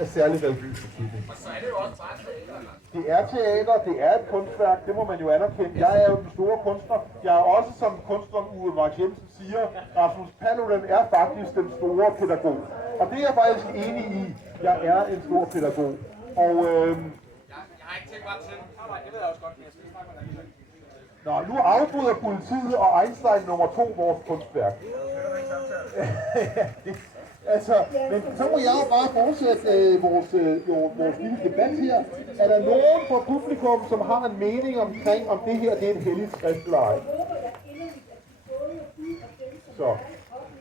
af særlig religiøs betydning. Og så er det jo også bare teater. Det er teater, det er et kunstværk, det må man jo anerkende. Jeg er jo den store kunstner. Jeg er også, som kunstneren Uwe Mark Jensen siger, Rasmus Paludan er faktisk den store pædagog. Og det er jeg faktisk enig i. Jeg er en stor pædagog. Og jeg har ikke tænkt mig til. Det ved jeg også godt, men jeg skal snakke med dig. Nå, nu afbryder politiet og Einstein nummer 2 vores kunstværk. Altså, men så må jeg jo bare fortsætte vores lille debat her. Er der nogen fra publikum, som har en mening omkring, om det her det er et helligt skrift eller ej? Så,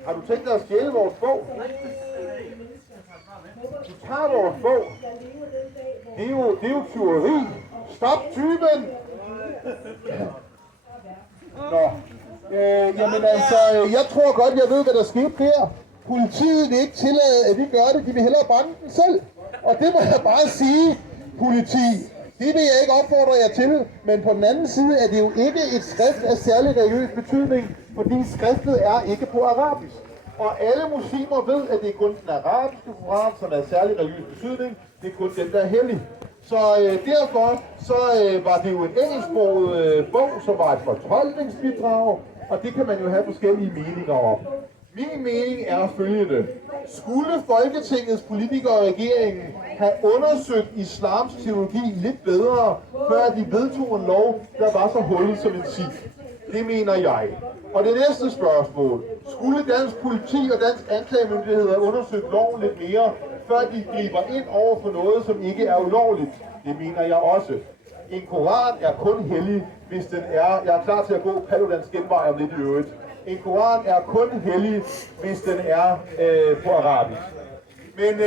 har du tænkt dig at stjæle vores bog? Du tager vores bog. Det er jo tyveri. Stop tyven! Nå, jamen altså, jeg tror godt, jeg ved, hvad der skete der. Politiet vil ikke tillade, at vi gør det. De vil hellere brænde den selv. Og det må jeg bare sige, politi. Det vil jeg ikke opfordre jer til. Men på den anden side er det jo ikke et skrift af særlig religiøs betydning, fordi skriftet er ikke på arabisk. Og alle muslimer ved, at det er kun den arabiske koran, som er af særlig religiøs betydning. Det er kun den, der er hellig. Så derfor så var det jo en engelsksproget bog, som var et fortolkningsbidrag. Og det kan man jo have forskellige meninger om. Min mening er følgende. Skulle Folketingets politikere og regeringen have undersøgt islams teologi lidt bedre, før de vedtog en lov, der var så hullet som en sik? Det mener jeg. Og det næste spørgsmål. Skulle dansk politi og dansk anklagemyndighed have undersøgt loven lidt mere, før de griber ind over for noget, som ikke er ulovligt? Det mener jeg også. En koran er kun hellig, hvis den er... Jeg er klar til at gå Paludans genvej om lidt i øvrigt. En koran er kun hellig, hvis den er på arabisk. Men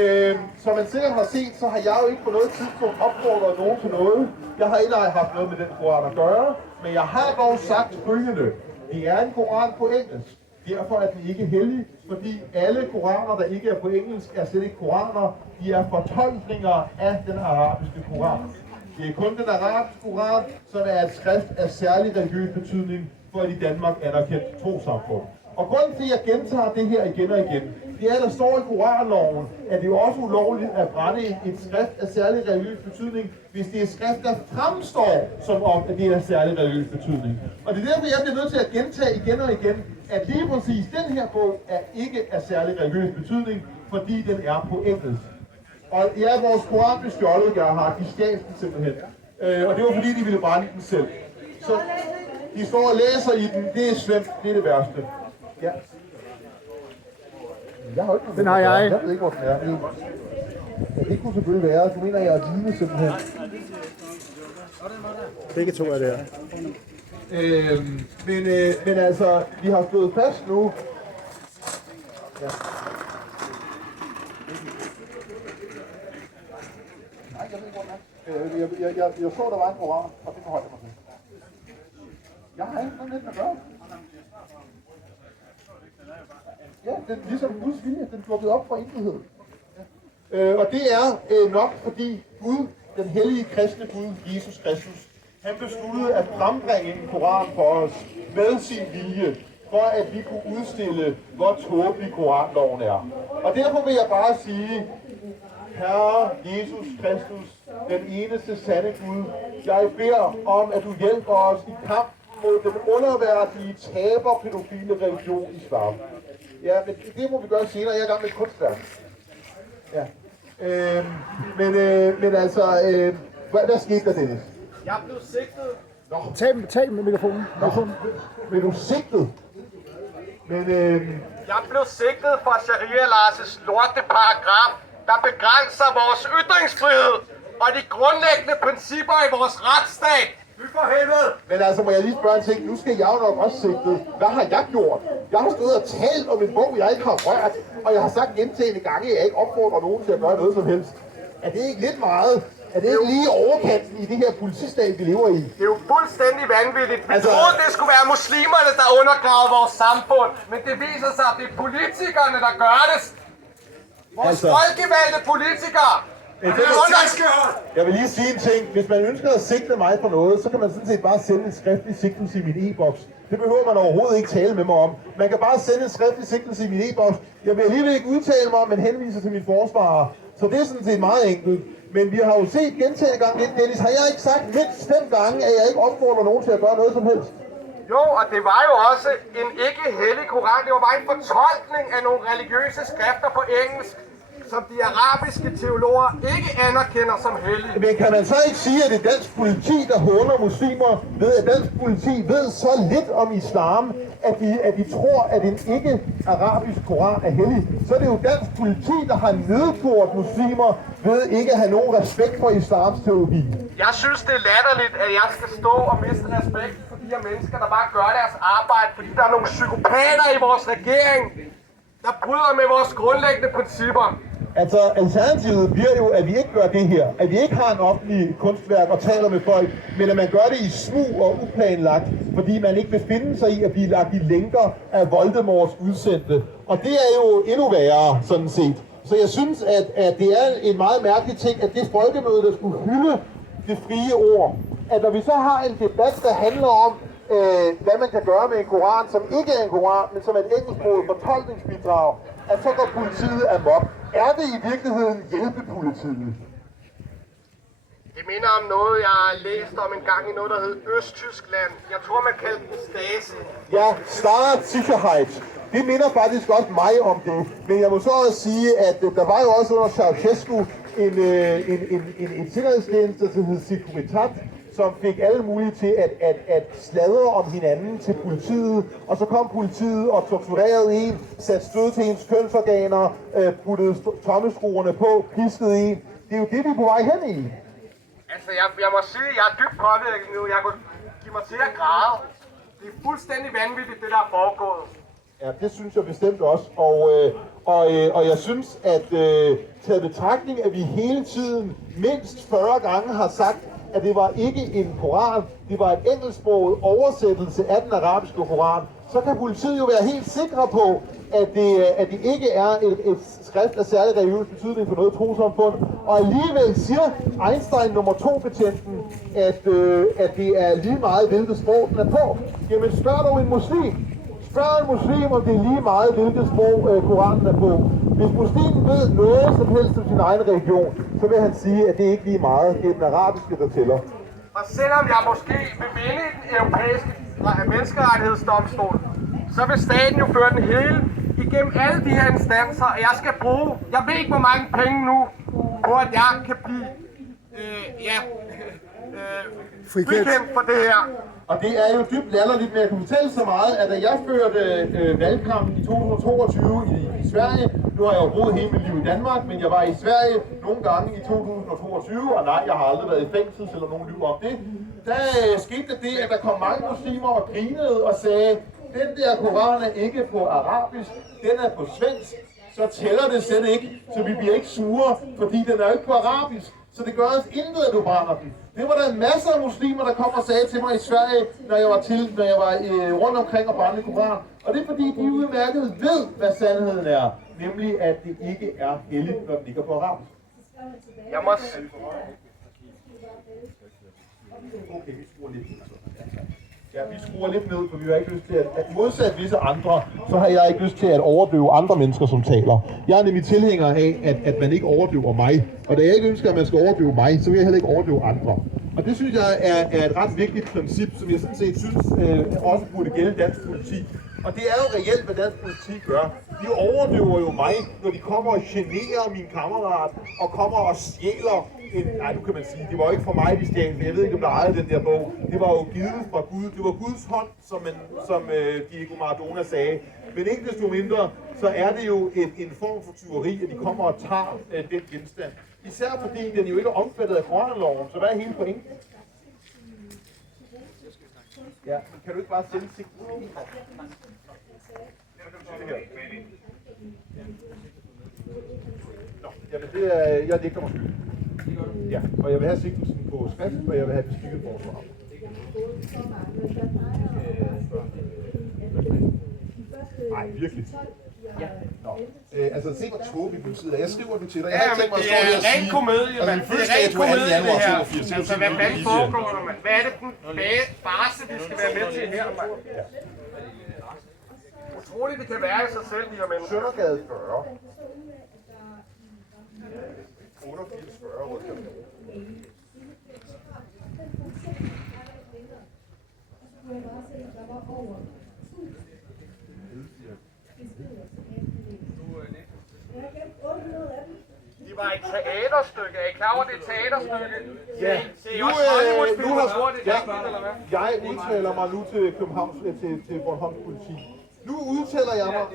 som man sikkert har set, så har jeg jo ikke på noget tidspunkt opfordret nogen til noget. Jeg har ikke haft noget med den koran at gøre, men jeg har dog sagt følgende. Det er en koran på engelsk. Derfor er den ikke hellig, fordi alle koraner, der ikke er på engelsk, er slet ikke koraner. De er fortolkninger af den arabiske koran. Det er kun den arabiske koran, som er et skrift af særlig religiøs betydning for et i Danmark anerkendt trossamfund. Og grunden til, at jeg gentager det her igen og igen, det er, at der står i Koranloven, at det er også ulovligt at brænde et skrift af særlig religiøs betydning, hvis det er et skrift, der fremstår som om, at det er af særlig religiøs betydning. Og det er derfor, jeg bliver nødt til at gentage igen og igen, at lige præcis den her bog er ikke af særlig religiøs betydning, fordi den er på engelsk. Og ja, vores koran blev stjålet, Gerhard. De stjal den simpelthen. Og det var fordi, de ville brænde den selv. Så de står og læser i den. Det er slemt. Det er det værste. Ja. Jeg har ikke den har jeg. Jeg ved ikke, hvor den er. Ja, det kunne selvfølgelig være. Du mener, jeg er dine simpelthen. Begge to er der. Men altså, vi har stået fast nu. Ja. Nej, jeg ved ikke, hvor den er. Jeg så, der var en koran, og det forholder mig til. Jeg har ikke noget at gøre. Ja, den er ligesom Guds vilje, den dukkede op fra intethed. Ja. Og det er nok fordi Gud, den hellige kristne Gud, Jesus Kristus, han besluttede at frembringe en koran for os med sin vilje, for at vi kunne udstille, hvor tåbelig koranloven er. Og derfor vil jeg bare sige, Herre Jesus Kristus, den eneste sande Gud, jeg beder om, at du hjælper os i kamp mod den underværdige taber-pædofile religion islam. Ja, men det må vi gøre senere. Jeg er i gang med et kunstværk. Ja. Men altså, hvad skete der, Dennis? Jeg blev sigtet. Tag med mikrofonen. Blev du sigtet? Men Jeg blev sigtet for Sharia Lars' lorteparagraf, der begrænser vores ytringsfrihed og de grundlæggende principper i vores retsstat. Fy for helvede! Men altså, må jeg lige spørge en ting. Nu skal jeg jo nok også sigtet. Hvad har jeg gjort? Jeg har stået og talt om en bog, jeg ikke har rørt. Og jeg har sagt gentagne gange, at jeg ikke opfordrer nogen til at gøre noget som helst. Er det ikke lidt meget? Er det ikke lige overkanten i det her politistat, vi lever i? Det er jo fuldstændig vanvittigt. Vi troede, det skulle være muslimerne, der undergravede vores samfund. Men det viser sig, at det er politikerne, der gør det. Vores folkevalgte politikere. Jeg vil lige sige en ting. Hvis man ønsker at sigte mig for noget, så kan man sådan set bare sende en skriftlig sigtelse i min e-boks. Det behøver man overhovedet ikke tale med mig om. Man kan bare sende en skriftlig sigtelse i min e-boks. Jeg vil alligevel ikke udtale mig om, men henviser til min forsvarer. Så det er sådan set meget enkelt. Men vi har jo set gentagne gange, Dennis, har jeg ikke sagt mindst 5 gange, at jeg ikke opfordrer nogen til at gøre noget som helst? Jo, og det var jo også en ikke hellig koran. Det var bare en fortolkning af nogle religiøse skrifter på engelsk, som de arabiske teologer ikke anerkender som hellige. Men kan man så ikke sige, at det er dansk politi, der håner muslimer, ved at dansk politi ved så lidt om islam, at de tror, at en ikke-arabisk koran er hellig? Så er det jo dansk politi, der har nedgjort muslimer ved ikke at have nogen respekt for islams teologi. Jeg synes, det er latterligt, at jeg skal stå og miste respekt for de her mennesker, der bare gør deres arbejde, fordi der er nogle psykopater i vores regering, der bryder med vores grundlæggende principper. Altså, alternativet bliver jo, at vi ikke gør det her. At vi ikke har en offentlig kunstværk og taler med folk, men at man gør det i smug og uplanlagt, fordi man ikke vil finde sig i at blive lagt i lænker af Voldemorts udsendte. Og det er jo endnu værre, sådan set. Så jeg synes, at det er en meget mærkelig ting, at det folkemøde, der skulle hylde det frie ord, at når vi så har en debat, der handler om, hvad man kan gøre med en koran, som ikke er en koran, men som er et engelsksproget fortolkningsbidrag, at så går politiet amok. Er det i virkeligheden hjælpepolitiet? Det minder om noget, jeg har læst om en gang i noget, der hed Østtyskland. Jeg tror, man kaldte den Stasi. Ja, Staatssicherheit. Det minder faktisk også mig om det. Men jeg må så også sige, at der var jo også under Ceausescu en sikkerhedstjeneste, der hed Securitat, som fik alle mulige til at sladre om hinanden til politiet, og så kom politiet og torturerede en, satte stød til ens kønsorganer, puttede tommeskruerne på, piskede en. Det er jo det, vi er på vej hen i. Altså, jeg må sige, at jeg er dybt påvirket nu. Jeg kunne give mig til at græde. Det er fuldstændig vanvittigt, det der er foregået. Ja, det synes jeg bestemt også. Og jeg synes, at taget betragtning, at vi hele tiden mindst 40 gange har sagt, at det var ikke en koran, det var en engelsksproget oversættelse af den arabiske koran, så kan politiet jo være helt sikre på, at det ikke er et skrift af særlig religiøs betydning for noget trossamfund. Og alligevel siger Einstein nummer 2-betjenten, at det er lige meget, hvilket sprog den er på. Jamen spørg dog en muslim. Spørg en muslim, om det er lige meget, hvilket sprog koranen er på. Hvis muslimen ved noget som helst om sin egen religion, så vil han sige, at det ikke lige meget, det er den arabiske, der tæller. Og selvom jeg måske vil vinde i den europæiske menneskerettighedsdomstol, så vil staten jo føre den hele igennem alle de her instanser, og jeg skal bruge, jeg ved ikke hvor mange penge nu, på at jeg kan blive frikendt for det her. Og det er jo dybt latterligt, men jeg kan fortælle så meget, at da jeg førte valgkamp i 2022 i Sverige, nu har jeg jo boet hele mit liv i Danmark, men jeg var i Sverige nogle gange i 2022, og nej, jeg har aldrig været i fængsel, selvom nogen lyver om det. Der skete det, at der kom mange muslimer og grinede og sagde, den der koran er ikke på arabisk, den er på svensk, så tæller det slet ikke, så vi bliver ikke sure, fordi den er ikke på arabisk. Så det gør os intet, at du brænder den. Det var der en masse af muslimer, der kom og sagde til mig i Sverige, når jeg var rundt omkring og brændte koran. Og det er fordi, de udmærket ved, hvad sandheden er. Nemlig, at det ikke er helligt, når den ligger på arabisk. Jeg må... Okay, vi skruer lidt. Ja, vi skruer lidt ned, for vi har ikke lyst til at modsat visse andre, så har jeg ikke lyst til at overdøve andre mennesker, som taler. Jeg er nemlig tilhænger af, at man ikke overdøver mig. Og da jeg ikke ønsker, at man skal overdøve mig, så vil jeg heller ikke overdøve andre. Og det synes jeg er et ret vigtigt princip, som jeg sådan set synes også burde gælde dansk politi. Og det er jo reelt, hvad dansk politi gør. De overdøver jo mig, når de kommer og generer min kammerat, og kommer og stjæler nej, nu kan man sige, det var ikke fra mig, de stjal, for jeg ved ikke, om der ejede den der bog. Det var jo givet fra Gud. Det var Guds hånd, som Diego Maradona sagde. Men ikke desto mindre, så er det jo en form for tyveri, at de kommer og tager den genstand. Især fordi den jo ikke er omfattet af koranloven, så hvad er hele pointen? Ja, kan du ikke bare sende sigten? Nå, jamen det er, jeg digter mig skyld. Ja, og jeg vil have sigtelsen på skrift, og jeg vil have beskikket forsvar. Nej, virkelig. Ja. Nå. Altså, se hvor tåbelig politiet er. Jeg skriver den til dig. Jeg har ikke tænkt mig at stå her og sige... Det er ren komedie, mand. Det er ren komedie, det her. Altså, hvad fanden foregår der, mand? Hvad er det den farce, vi skal være med til her, mand? Utroligt, det kan være i sig selv, de her mennesker. Søndergade 40. Det var et teaterstykke. Er I klar over, det er et teaterstykke? Ja. Se også Hollywood-film, nu hvor har hurtigt det er, eller hvad? jeg udtaler mig nu til Københavns, til Bornholms politi. Nu udtaler jeg mig.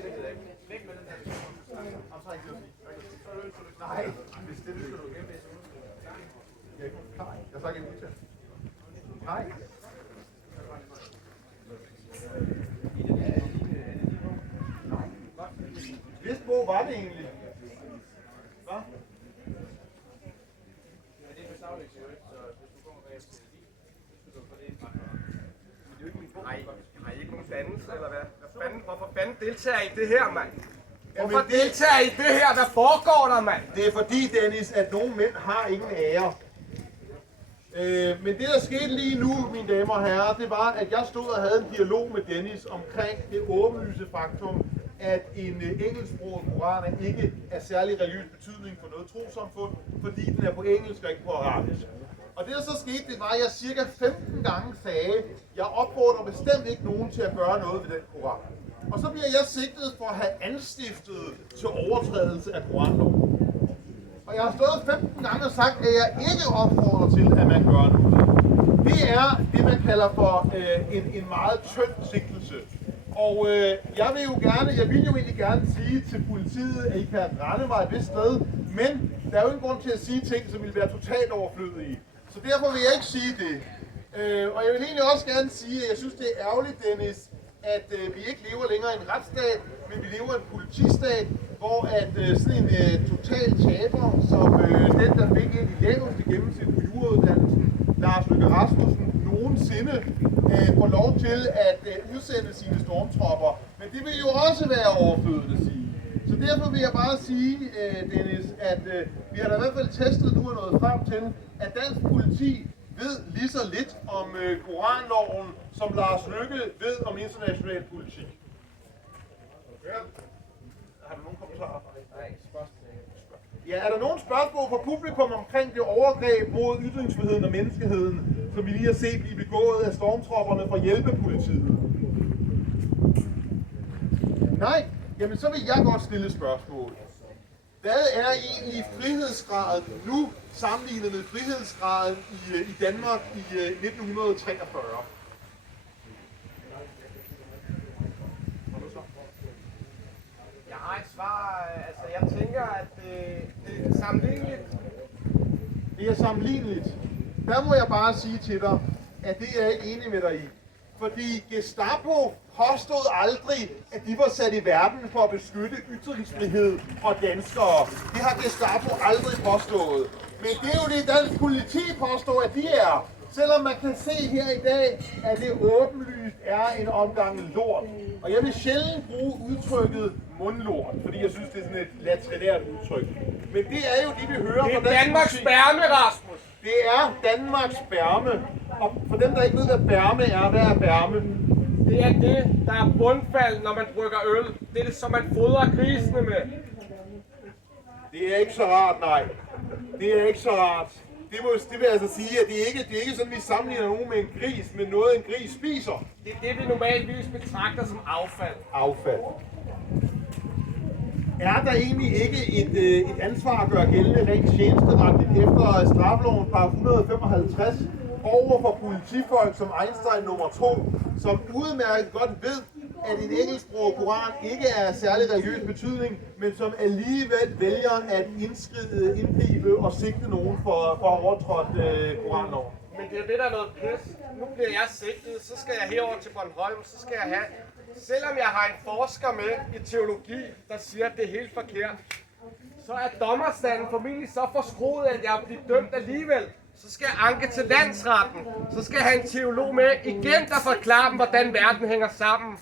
Nej, hvis det skal du gemme. Jeg sagde ikke udtale. Nej. Hvis bog var det egentlig? Hvad? Har I ikke nogen dannelse, eller hvad? Hvorfor fanden deltager I det her, mand? Hvorfor deltager I det her? Hvad foregår der, mand? Det er fordi, Dennis, at nogle mænd har ingen ære. Men det, der skete lige nu, mine damer og herrer, det var, at jeg stod og havde en dialog med Dennis omkring det åbenlyse faktum, at en engelsksproget koran ikke er særlig religiøs betydning for noget trossamfund, fordi den er på engelsk og ikke på arabisk. Og det, der så skete, det var, at jeg cirka 15 gange sagde, jeg opfordrer bestemt ikke nogen til at gøre noget ved den koran. Og så bliver jeg sigtet for at have anstiftet til overtrædelse af koranloven. Og jeg har stået 15 gange og sagt, at jeg ikke opfordrer til, at man gør noget. Det er det, man kalder for en meget tynd sigtelse. Og jeg vil jo egentlig gerne sige til politiet, at I kan rende mig et vist sted, men der er jo ingen grund til at sige ting, som vil være totalt overflødige. Så derfor vil jeg ikke sige det. Og jeg vil egentlig også gerne sige, at jeg synes, det er ærgerligt, Dennis, at vi ikke lever længere i en retsstat, men vi lever i en politistat, hvor at sådan en total taber, som den, der fik en i laveste gennemsnit på jurauddannelsen, Lars Løkke Rasmussen, nogensinde får lov til at udsende sine stormtropper. Men det vil jo også være overflødigt at sige. Så derfor vil jeg bare sige, Dennis, at vi har da i hvert fald testet nu og nået frem til, at dansk politi ved lige så lidt om koranloven, som Lars Løkke ved om international politik. Har du nogen kommentarer? Nej, ja, er der nogen spørgsmål fra publikum omkring det overgreb mod ytringsfriheden og menneskeheden, som vi lige har set blive begået af stormtropperne fra hjælpepolitiet? Nej? Jamen, så vil jeg godt stille et spørgsmål. Hvad er egentlig frihedsgraden nu sammenlignet med frihedsgraden i Danmark i 1943? Jeg har et svar. Altså, jeg tænker, at det er sammenligneligt. Det er sammenligneligt. Der må jeg bare sige til dig, at det er jeg ikke enig med dig i. Fordi Gestapo påstod aldrig, at de var sat i verden for at beskytte ytringsfrihed og danskere. Det har Gestapo aldrig påstået. Men det er jo det, dansk politi påstår, at de er. Selvom man kan se her i dag, at det åbenlyst er en omgang lort. Og jeg vil sjældent bruge udtrykket mundlort, fordi jeg synes, det er sådan et latrinært udtryk. Men det er jo det, vi hører fra dansk politi. Det er Danmarks sperme, Rasmus. Det er Danmarks sperme. Og for dem, der ikke ved, hvad sperme er, hvad er sperme? Det er det, der er bundfald, når man brygger øl. Det er det, som man fodrer grisene med. Det er ikke så rart, nej. Det er ikke så rart. Det vil altså sige, at det er ikke sådan, vi sammenligner nogen med en gris, men noget en gris spiser. Det er det, vi normalvis betragter som affald. Affald. Er der egentlig ikke et ansvar at gøre gældende rent tjenesteretligt efter straffelovens paragraf 155 over for politifolk som Einstein nummer 2, som udmærket godt ved, at en engelsksproget koran ikke er særlig religiøs betydning, men som alligevel vælger at indgribe og sigte nogen for at have overtrådt koranloven? Men det er det, der er noget pis. Nu bliver jeg sigtet, så skal jeg herover til Bornholm, så skal jeg have... Selvom jeg har en forsker med i teologi, der siger, at det er helt forkert, så er dommerstanden formentlig så forskruet, at jeg bliver dømt alligevel. Så skal jeg anke til landsretten. Så skal jeg have en teolog med igen, der forklarer dem, hvordan verden hænger sammen.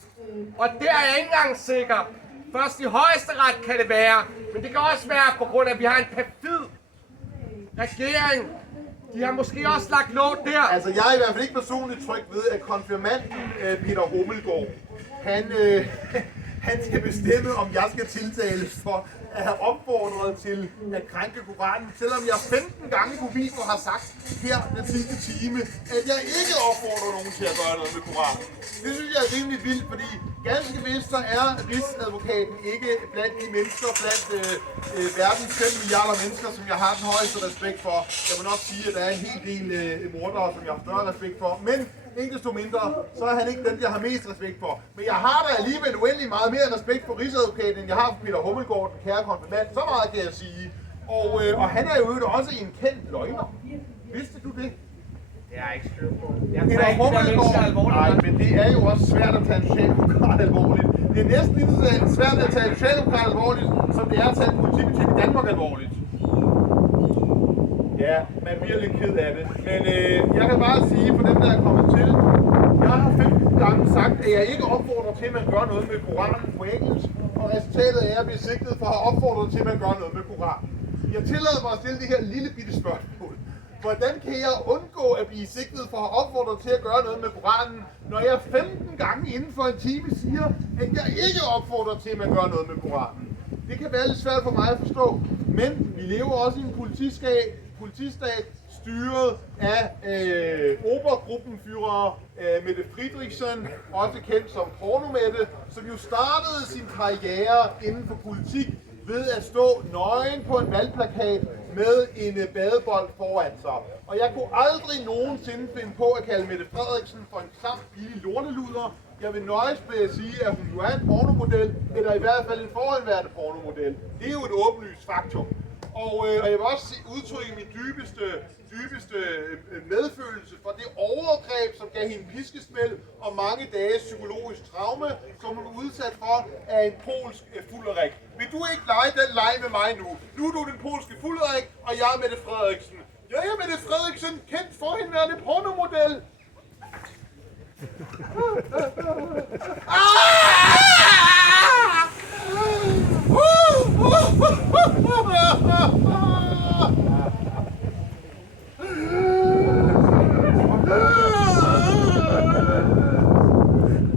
Og det er jeg ikke engang sikker. Først i højesteret kan det være, men det kan også være på grund af, at vi har en perfid regering. De har måske også lagt låg der. Altså, jeg er i hvert fald ikke personligt tryg ved, at konfirmanden Peter Hummelgaard, han skal bestemme, om jeg skal tiltales for at have opfordret til at krænke Koranen, selvom jeg 15 gange på video har sagt her den sidste time, at jeg ikke opfordrer nogen til at gøre noget med Koranen. Det synes jeg er rimelig vildt, fordi ganske vist så er Rigsadvokaten ikke blandt de mennesker, blandt verdens 5 milliarder mennesker, som jeg har den højeste respekt for. Jeg må nok sige, at der er en hel del mordere, som jeg har større respekt for, men ikke desto mindre, så er han ikke den, jeg har mest respekt for. Men jeg har da alligevel uendelig meget mere respekt for Rigsadvokaten, end jeg har for Peter Hummelgaard, den kære konfirmand. Så meget kan jeg sige. Og han er jo også en kendt løgner. Vidste du det? Det er ikke styr på. Jeg Peter tager ikke de der mennesker Hummelgaard. alvorligt. Nej, men det er jo også svært at tage en socialdemokrat alvorligt. Det er næsten lige så svært at tage en socialdemokrat alvorligt, som det er at tage en politibetjent i Danmark alvorligt. Ja, man bliver lidt ked af det. Men jeg kan bare sige for dem, der er kommet til, jeg har 15 gange sagt, at jeg ikke opfordrer til, at man gør noget med Koranen på engelsk, og resultatet er, at jeg bliver sigtet for at have opfordret til, at man gør noget med Koranen. Jeg tillader mig at stille det her lille bitte spørgsmål. Hvordan kan jeg undgå at blive sigtet for at have opfordret til at gøre noget med Koranen, når jeg 15 gange inden for en time siger, at jeg ikke opfordrer til, at man gør noget med Koranen? Det kan være lidt svært for mig at forstå, men vi lever også i en politistat styret af Obergruppenführer Mette Friedrichsen, også kendt som Pornomette, som jo startede sin karriere inden for politik ved at stå nøgen på en valgplakat med en badebold foran sig. Og jeg kunne aldrig nogensinde finde på at kalde Mette Frederiksen for en klam, billig lorteluder. Jeg vil nøjes med at sige, at hun jo er en pornomodel, eller i hvert fald en forhenværende pornomodel. Det er jo et åbenlyst faktum. Og jeg vil også udtrykke min dybeste medfølelse for det overgreb, som gav hende piskesmæld og mange dages psykologisk traume, som hun er udsat for af en polsk fulderik. Vil du ikke lege den leg med mig nu? Nu er du den polske fulderik, og jeg er Mette Frederiksen. Jeg er Mette Frederiksen, kendt forhenværende pornomodel.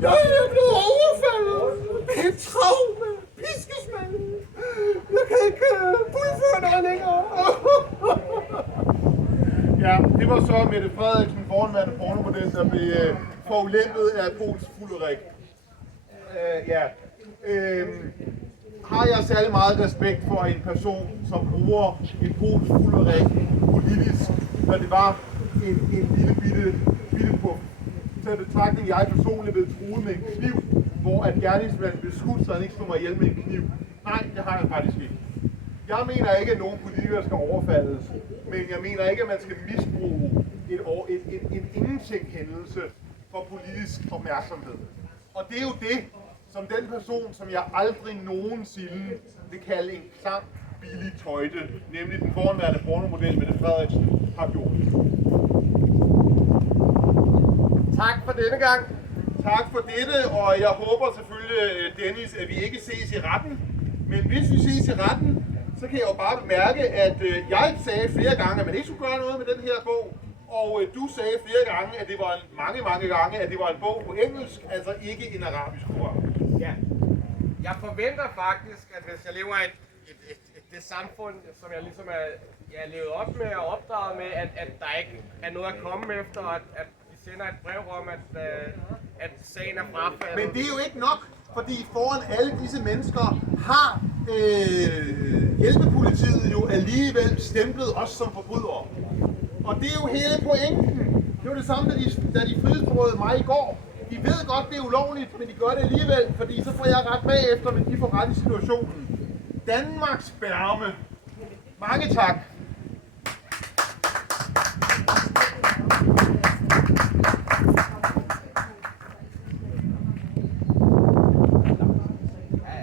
Jeg er blevet overfaldet. Det er et traume. Piskesmælden. Jeg kan ikke fuldføre noget længere. Ja, det var så Mette Frederiksen, forhenværende pornomodel, der blev forulæmpet af polsk fulderik. Har jeg særlig meget respekt for en person, som bruger en polsk fulderik politisk, når det var en lille bitte puff. Til betragtning, jeg personligt blev truet med en kniv, hvor at gerningsmanden blev skudt, så han ikke slog mig ihjel med en kniv. Nej, det har jeg faktisk ikke. Jeg mener ikke, at nogen politikere skal overfaldes, men jeg mener ikke, at man skal misbruge en ingenting-hændelse for politisk opmærksomhed. Og det er jo det, som den person, som jeg aldrig nogensinde vil kalde en klam, billig tøjte, nemlig den forhenværende pornomodel Mette Frederiksen, har gjort. Tak for denne gang. Tak for dette, og jeg håber selvfølgelig, Dennis, at vi ikke ses i retten. Men hvis vi ses i retten, så kan jeg jo bare bemærke, at jeg sagde flere gange, at man ikke skulle gøre noget med den her bog. Og du sagde flere gange, at det var mange gange, at det var en bog på engelsk, altså ikke en arabisk koran. Ja. Jeg forventer faktisk, at hvis jeg lever i det samfund, som jeg ligesom er levet op med og opdraget med, at der ikke er noget at komme efter, og at de sender et brev om, at sagen er frafaldet. Men det er jo ikke nok, fordi foran alle disse mennesker har hjælpepolitiet jo alligevel stemplet os som forbrydere. Og det er jo hele pointen. Det var det samme, da de frihedsberøvede mig i går. De ved godt, det er ulovligt, men de gør det alligevel, fordi så får jeg ret bagefter, men de får ret i situationen. Danmarks sperme. Mange tak.